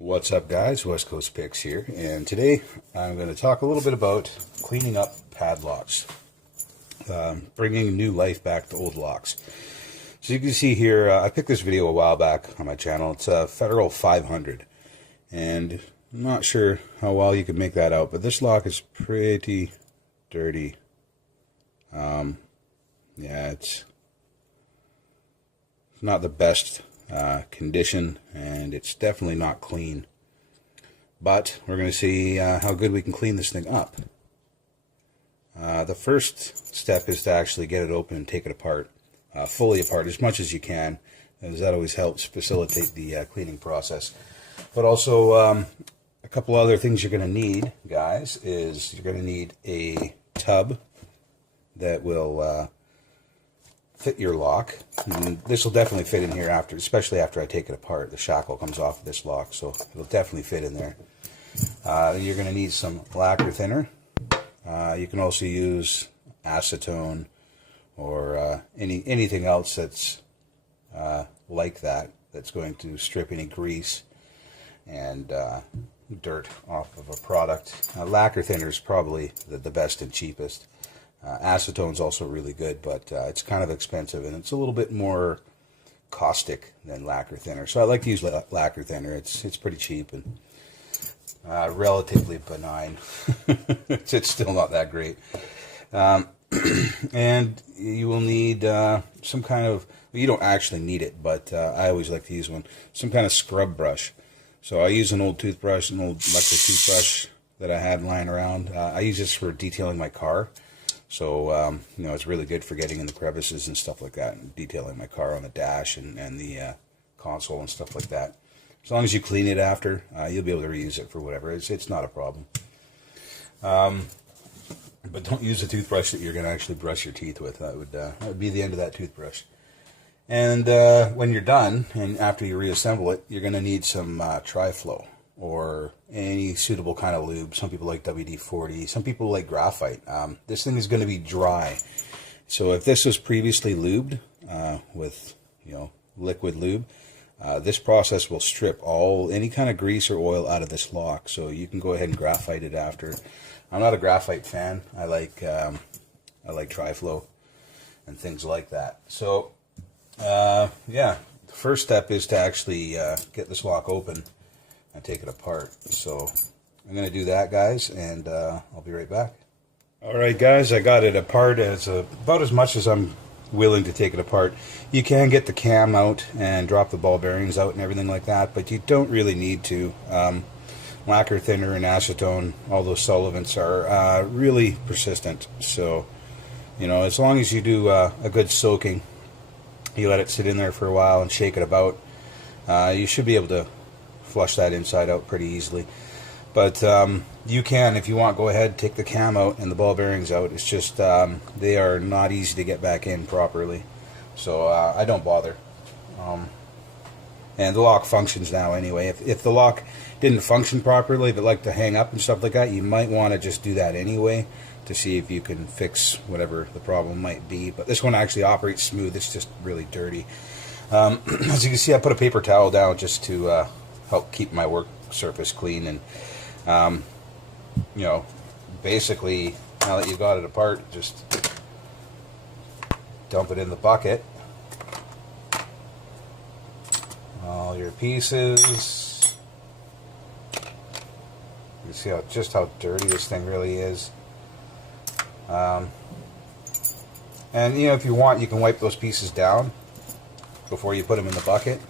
What's up, guys? West Coast Picks here, and today I'm going to talk a little bit about cleaning up padlocks, bringing new life back to old locks. So you can see here, I picked this video a while back on my channel. It's a Federal 500, and I'm not sure how well you can make that out, but this lock is pretty dirty. Yeah, it's not the best condition, and it's definitely not clean, but we're going to see how good we can clean this thing up. The first step is to actually get it open and take it apart, fully apart, as much as you can, as that always helps facilitate the cleaning process. But also a couple other things you're going to need, guys, is you're going to need a tub that will fit your lock, and this will definitely fit in here after, especially after I take it apart. The shackle comes off of this lock, so it'll definitely fit in there. You're going to need some lacquer thinner. You can also use acetone or anything else that's like that, that's going to strip any grease and dirt off of a product. Lacquer thinner is probably the best and cheapest. Acetone's also really good, but it's kind of expensive, and it's a little bit more caustic than lacquer thinner. So I like to use lacquer thinner. It's pretty cheap and relatively benign. It's still not that great. And you will need some kind of, you don't actually need it, but I always like to use one, some kind of scrub brush. So I use an old toothbrush, an old electric toothbrush that I had lying around. I use this for detailing my car. So, you know, it's really good for getting in the crevices and stuff like that, and detailing my car on the dash and the console and stuff like that. As long as you clean it after, you'll be able to reuse it for whatever. It's not a problem. But don't use a toothbrush that you're going to actually brush your teeth with. That would be the end of that toothbrush. And when you're done, and after you reassemble it, you're going to need some Tri-Flow, or any suitable kind of lube. Some people like WD-40. Some people like graphite. This thing is going to be dry. So if this was previously lubed with, you know, liquid lube, this process will strip any kind of grease or oil out of this lock. So you can go ahead and graphite it after. I'm not a graphite fan. I like Tri-Flow and things like that. So yeah, the first step is to actually get this lock open and take it apart. So I'm going to do that, guys, and I'll be right back. Alright, guys, I got it apart about as much as I'm willing to take it apart. You can get the cam out and drop the ball bearings out and everything like that, but you don't really need to. Lacquer thinner and acetone, all those solvents are really persistent. So, you know, as long as you do a good soaking, you let it sit in there for a while and shake it about, you should be able to flush that inside out pretty easily. But you can, if you want, go ahead, take the cam out and the ball bearings out. It's just they are not easy to get back in properly, so I don't bother. And the lock functions now anyway. If the lock didn't function properly, if it liked to hang up and stuff like that, you might want to just do that anyway to see if you can fix whatever the problem might be. But this one actually operates smooth. It's just really dirty. As you can see, I put a paper towel down just to help keep my work surface clean. And you know, basically, now that you got it apart, just dump it in the bucket, all your pieces. You see just how dirty this thing really is. And you know, if you want, you can wipe those pieces down before you put them in the bucket.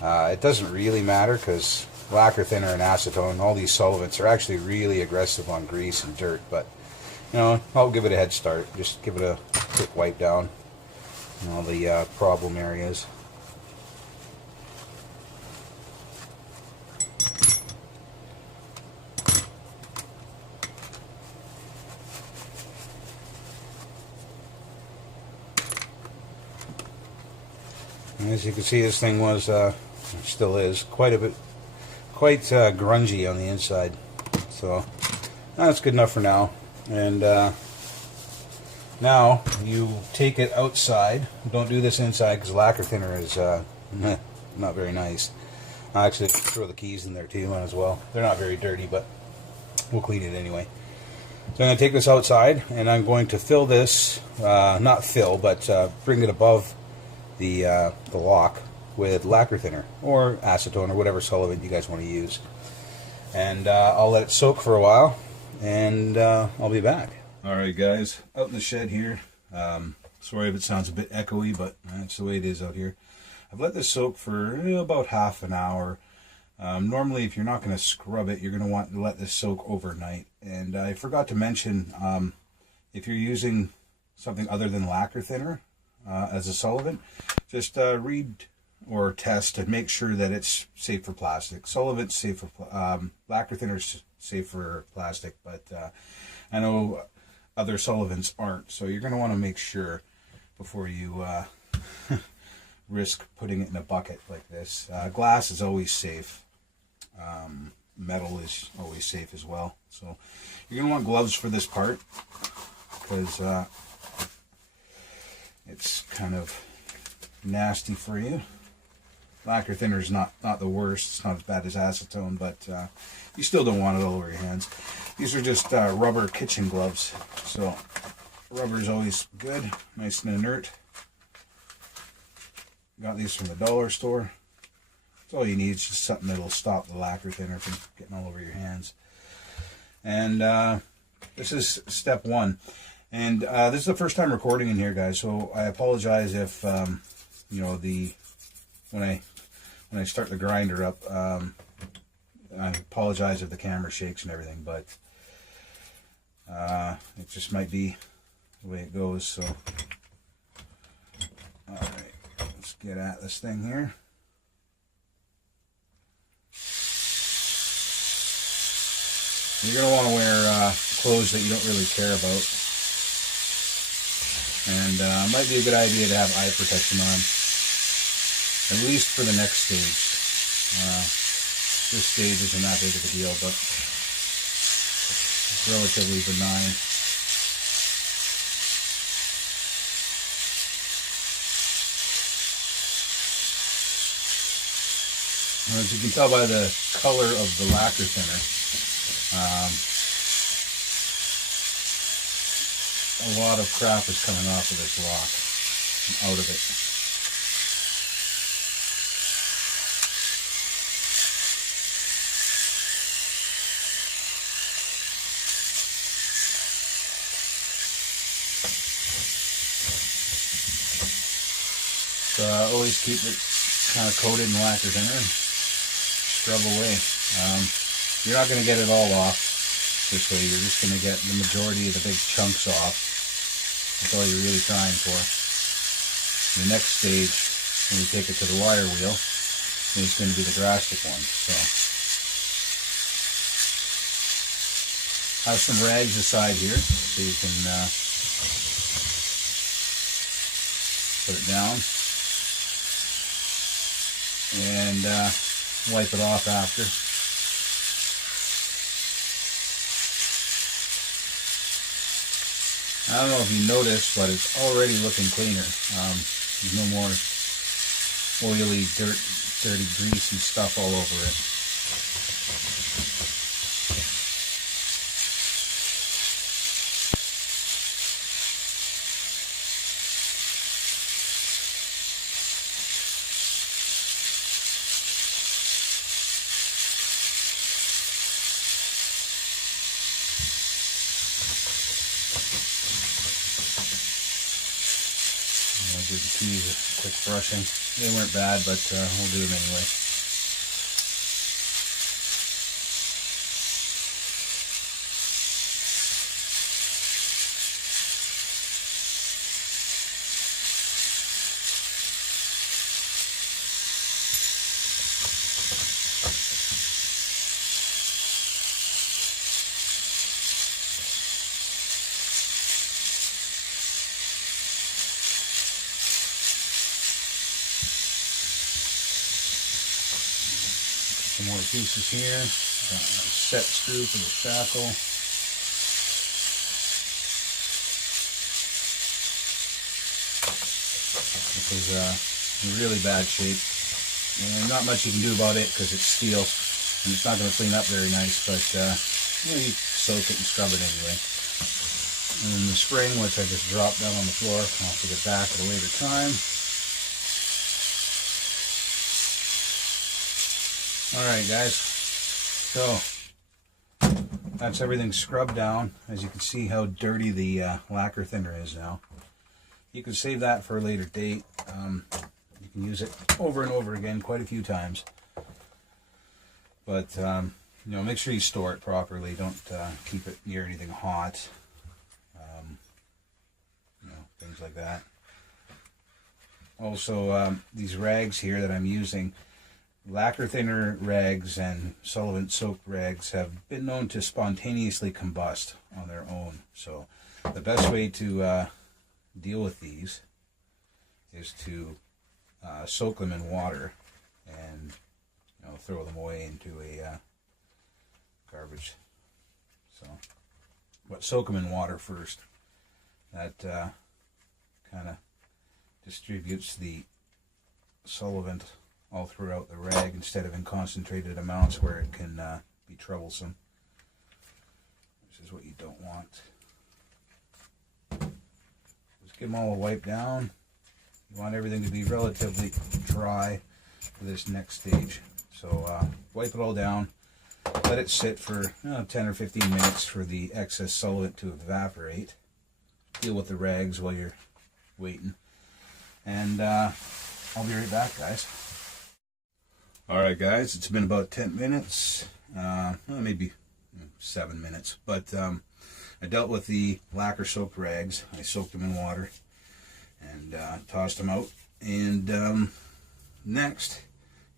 It doesn't really matter, because lacquer thinner and acetone, all these solvents are actually really aggressive on grease and dirt. But you know, I'll give it a head start. Just give it a quick wipe down in all the problem areas. And as you can see, this thing was, still is, quite grungy on the inside. So that's good enough for now. And now you take it outside. Don't do this inside, because lacquer thinner is not very nice. I actually throw the keys in there too as well. They're not very dirty, but we'll clean it anyway. So I'm going to take this outside, and I'm going to fill this, not fill, but bring it above the lock with lacquer thinner or acetone or whatever solvent you guys want to use. And I'll let it soak for a while, and I'll be back. Alright guys, out in the shed here. Sorry if it sounds a bit echoey, but that's the way it is out here. I've let this soak for about half an hour. Normally, if you're not going to scrub it, you're going to want to let this soak overnight. And I forgot to mention, if you're using something other than lacquer thinner as a solvent, just read or test to make sure that it's safe for plastic. Solvent's safe for lacquer thinner's safe for plastic, but I know other solvents aren't. So you're going to want to make sure before you risk putting it in a bucket like this. Glass is always safe. Metal is always safe as well. So you're going to want gloves for this part because it's kind of nasty for you. Lacquer thinner is not the worst. It's not as bad as acetone, but you still don't want it all over your hands. These are just rubber kitchen gloves. So rubber is always good, nice and inert. Got these from the dollar store. That's all you need. It's just something that'll stop the lacquer thinner from getting all over your hands. And this is step one. And this is the first time recording in here, guys. So I apologize if you know, when I start the grinder up, I apologize if the camera shakes and everything, but it just might be the way it goes. So all right, let's get at this thing here. You're going to want to wear clothes that you don't really care about. And it might be a good idea to have eye protection on, at least for the next stage. This stage isn't that big of a deal, but it's relatively benign. As you can tell by the color of the lacquer thinner, a lot of crap is coming off of this rock and out of it. So always keep it kind of coated in lacquer thinner and scrub away. You're not going to get it all off this way. You're just going to get the majority of the big chunks off. That's all you're really trying for. The next stage, when you take it to the wire wheel, is going to be the drastic one. So have some rags aside here so you can put it down and wipe it off after. I don't know if you noticed, but it's already looking cleaner. There's no more oily, dirty, greasy stuff all over it. I'll give the keys a quick brushing. They weren't bad, but we'll do them anyway. Some more pieces here. Got a set screw for the shackle. This is in really bad shape. And not much you can do about it because it's steel and it's not going to clean up very nice, but you soak it and scrub it anyway. And then the spring, which I just dropped down on the floor, I'll have to get back at a later time. Alright guys, so that's everything scrubbed down. As you can see how dirty the lacquer thinner is now. You can save that for a later date. You can use it over and over again quite a few times. But, make sure you store it properly. Don't keep it near anything hot. Things like that. Also, these rags here that I'm using, lacquer thinner rags and solvent soaked rags have been known to spontaneously combust on their own. So the best way to deal with these is to soak them in water and throw them away into a garbage. So, but soak them in water first. That kind of distributes the solvent all throughout the rag instead of in concentrated amounts where it can be troublesome. This is what you don't want. Just give them all a wipe down. You want everything to be relatively dry for this next stage. So wipe it all down. Let it sit for 10 or 15 minutes for the excess solvent to evaporate. Deal with the rags while you're waiting. And I'll be right back, guys. Alright guys, it's been about 10 minutes, maybe 7 minutes, but I dealt with the lacquer soaked rags. I soaked them in water and tossed them out. And next,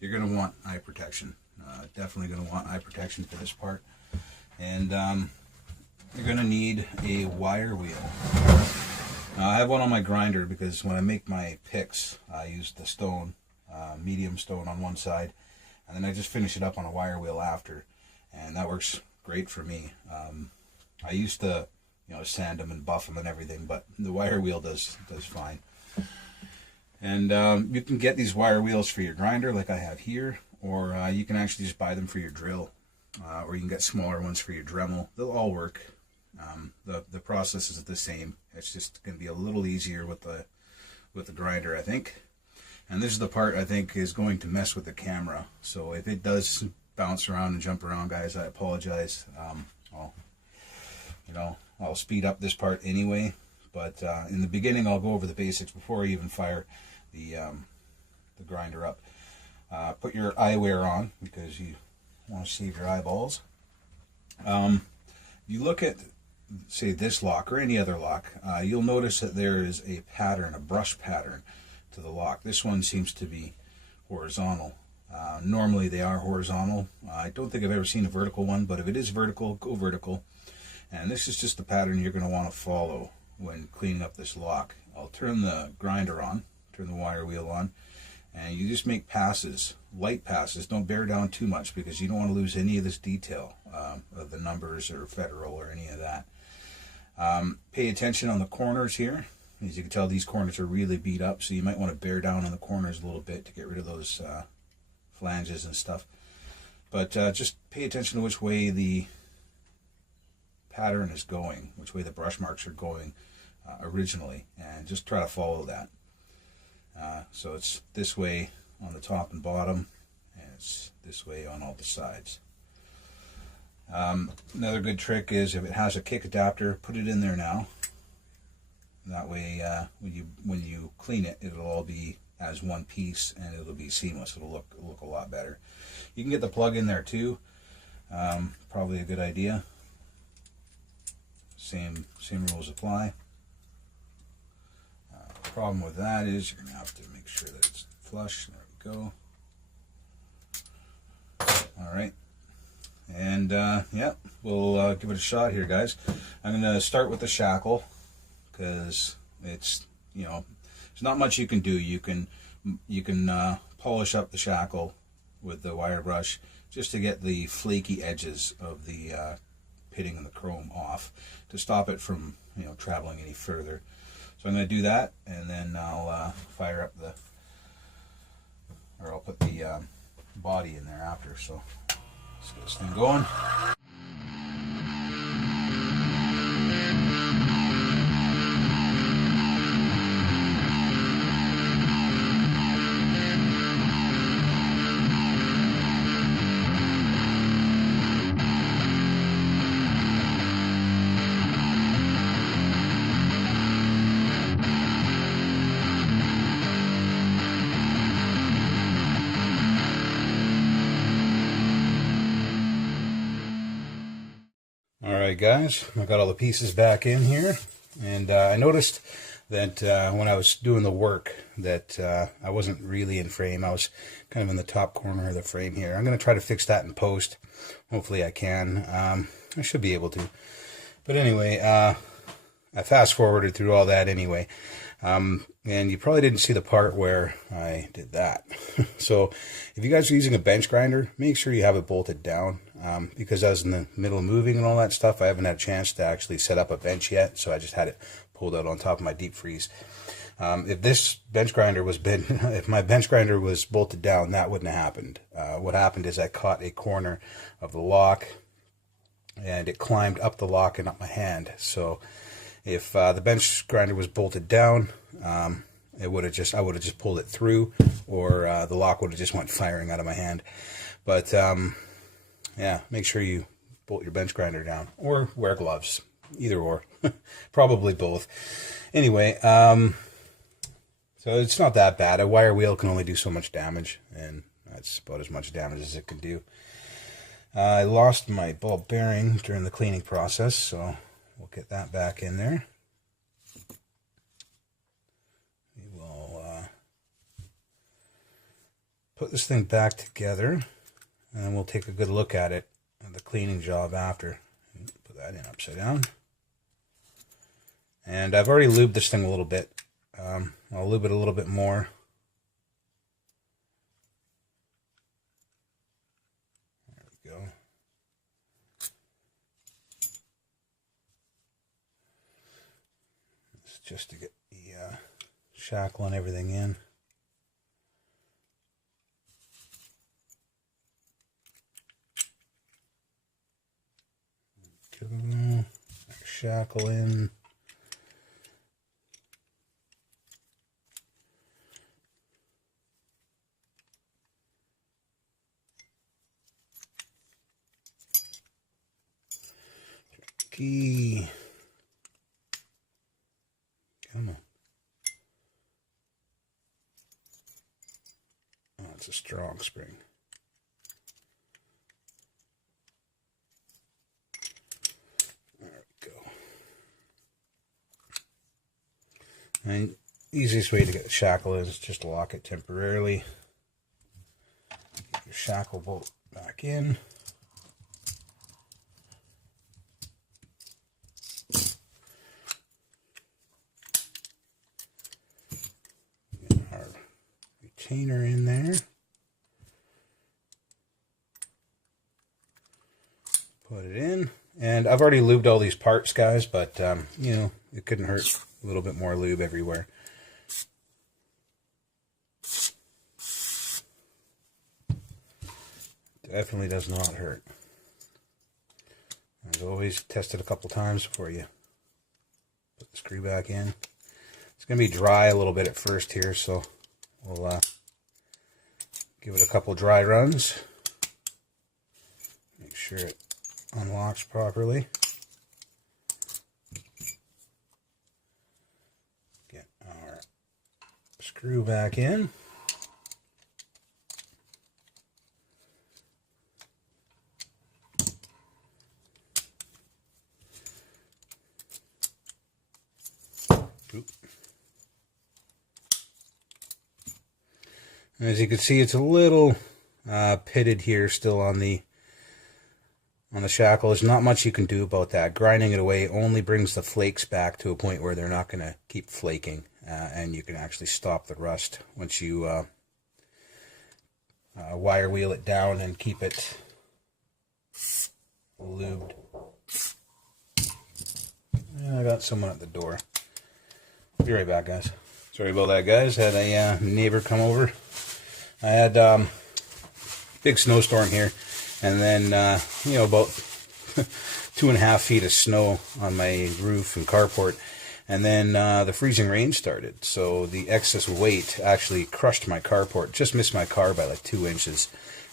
you're going to want eye protection. Definitely going to want eye protection for this part. And you're going to need a wire wheel. I have one on my grinder because when I make my picks, I use the stone, medium stone on one side, and then I just finish it up on a wire wheel after, and that works great for me. I used to, sand them and buff them and everything, but the wire wheel does fine. And you can get these wire wheels for your grinder, like I have here, or you can actually just buy them for your drill, or you can get smaller ones for your Dremel. They'll all work. The process is the same. It's just going to be a little easier with the grinder, I think. And this is the part I think is going to mess with the camera. So if it does bounce around and jump around, guys, I apologize. I'll speed up this part anyway. But in the beginning, I'll go over the basics before I even fire the grinder up. Put your eyewear on because you want to save your eyeballs. You look at, say, this lock or any other lock, you'll notice that there is a pattern, a brush pattern to the lock. This one seems to be horizontal. Normally they are horizontal. I don't think I've ever seen a vertical one, but if it is vertical, go vertical. And this is just the pattern you're going to want to follow when cleaning up this lock. I'll turn the grinder on, turn the wire wheel on, and you just make passes, light passes. Don't bear down too much because you don't want to lose any of this detail of the numbers or federal or any of that. Pay attention on the corners here. As you can tell, these corners are really beat up, so you might want to bear down on the corners a little bit to get rid of those flanges and stuff. But just pay attention to which way the pattern is going, which way the brush marks are going originally, and just try to follow that. So it's this way on the top and bottom, and it's this way on all the sides. Another good trick is if it has a kick adapter, put it in there now. That way when you clean it, it'll all be as one piece and it'll be seamless. It'll look a lot better. You can get the plug in there too. Probably a good idea. Same rules apply. Problem with that is you're going to have to make sure that it's flush. There we go. Alright. And yeah, we'll give it a shot here, guys. I'm going to start with the shackle because it's, there's not much you can do. You can polish up the shackle with the wire brush just to get the flaky edges of the pitting and the chrome off to stop it from traveling any further. So I'm going to do that, and then I'll fire up the or I'll put the body in there after. So let's get this thing going. Alright guys, I got all the pieces back in here, and I noticed that when I was doing the work that I wasn't really in frame. I was kind of in the top corner of the frame here. I'm going to try to fix that in post. Hopefully I can. I should be able to. But anyway, I fast forwarded through all that anyway. And you probably didn't see the part where I did that. So if you guys are using a bench grinder, make sure you have it bolted down, because I was in the middle of moving and all that stuff. I haven't had a chance to actually set up a bench yet, so I just had it pulled out on top of my deep freeze. If this bench grinder was if my bench grinder was bolted down, that wouldn't have happened. What happened is I caught a corner of the lock, and it climbed up the lock and up my hand. So if the bench grinder was bolted down, I would have just pulled it through, or the lock would have just went firing out of my hand. But yeah, make sure you bolt your bench grinder down, or wear gloves, either or. Probably both. Anyway, so it's not that bad. A wire wheel can only do so much damage, and that's about as much damage as it can do. I lost my ball bearing during the cleaning process, so we'll get that back in there. We will put this thing back together, and then we'll take a good look at it on the cleaning job after. Put that in upside down. And I've already lubed this thing a little bit. I'll lube it a little bit more. There we go. It's just to get the shackle and everything in. Shackle in. Key. Come on. Oh, it's a strong spring. There we go. And the easiest way to get the shackle is just lock it temporarily. Get your shackle bolt back in. Retainer in there. Put it in. And I've already lubed all these parts, guys, but you know, it couldn't hurt a little bit more lube everywhere. Definitely does not hurt. As always, test it a couple times before you put the screw back in. It's going to be dry a little bit at first here, so we'll give it a couple dry runs. Make sure it unlocks properly. Get our screw back in. Oop. As you can see, it's a little pitted here still on the shackle. There's not much you can do about that. Grinding it away only brings the flakes back to a point where they're not going to keep flaking, and you can actually stop the rust once you wire wheel it down and keep it lubed. And I got someone at the door. Be right back, guys. Sorry about that, guys. Had a neighbor come over. I had big snowstorm here, and then you know, about 2.5 feet of snow on my roof and carport, and then the freezing rain started. So the excess weight actually crushed my carport, just missed my car by like 2 inches,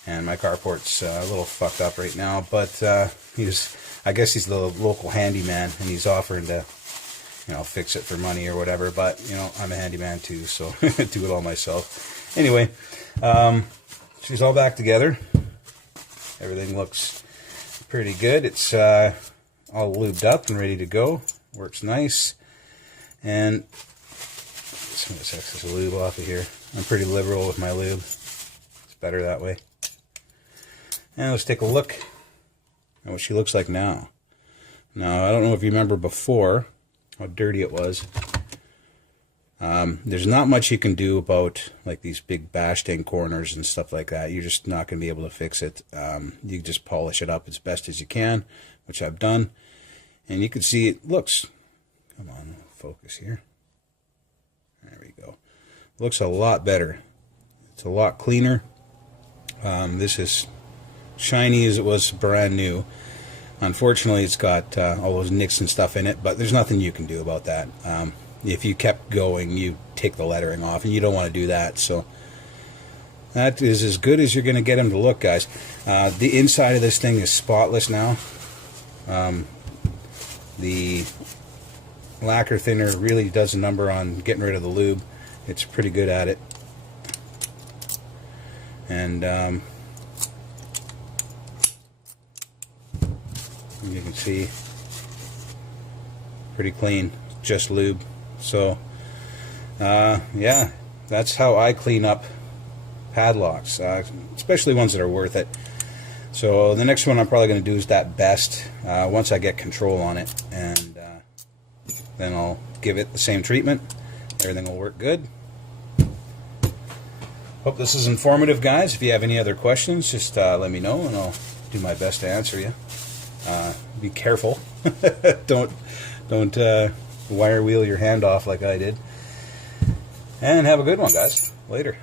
and my carport's a little fucked up right now. But I guess he's the local handyman, and he's offering to, you know, fix it for money or whatever. But you know, I'm a handyman too, so do it all myself. Anyway, she's all back together. Everything looks pretty good. It's all lubed up and ready to go. Works nice. And some of this excess lube off of here. I'm pretty liberal with my lube. It's better that way. And let's take a look at what she looks like now. Now, I don't know if you remember before how dirty it was. There's not much you can do about like these big bashed in corners and stuff like that. You're just not going to be able to fix it. You just polish it up as best as you can, which I've done. And you can see it looks, come on, focus here. There we go. Looks a lot better. It's a lot cleaner. This is shiny as it was brand new. Unfortunately, it's got all those nicks and stuff in it, but there's nothing you can do about that. If you kept going, you take the lettering off, and you don't want to do that. So that is as good as you're going to get them to look, guys. The inside of this thing is spotless now. The lacquer thinner really does a number on getting rid of the lube. It's pretty good at it. And you can see, pretty clean, just lube. So yeah, that's how I clean up padlocks, especially ones that are worth it. So the next one I'm probably going to do is that best, once I get control on it, and then I'll give it the same treatment. Everything will work good. Hope this is informative, guys. If you have any other questions, just let me know, and I'll do my best to answer you. Be careful. Don't wire wheel your hand off like I did. And have a good one, guys. Later.